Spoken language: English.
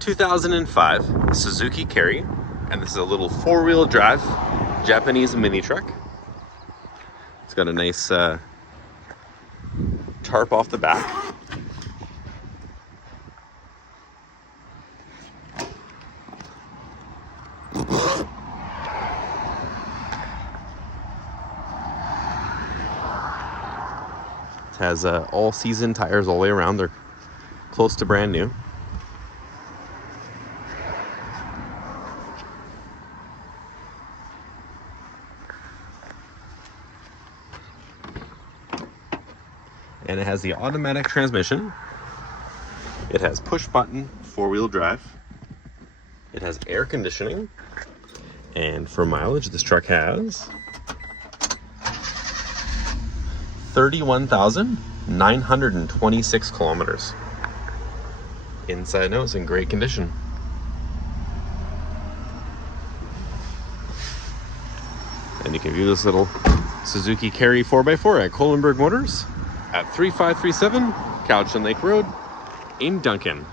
2005 Suzuki Carry, and this is a little four-wheel drive Japanese mini truck. It's got a nice tarp off the back. It has all-season tires all the way around. They're close to brand new. And it has the automatic transmission. It has push-button four-wheel drive. It has air conditioning. And for mileage, this truck has 31,926 kilometers. Inside out, it's in great condition. And you can view this little Suzuki Carry 4x4 at Kolenberg Motors at 3537 Cowichan Lake Road in Duncan.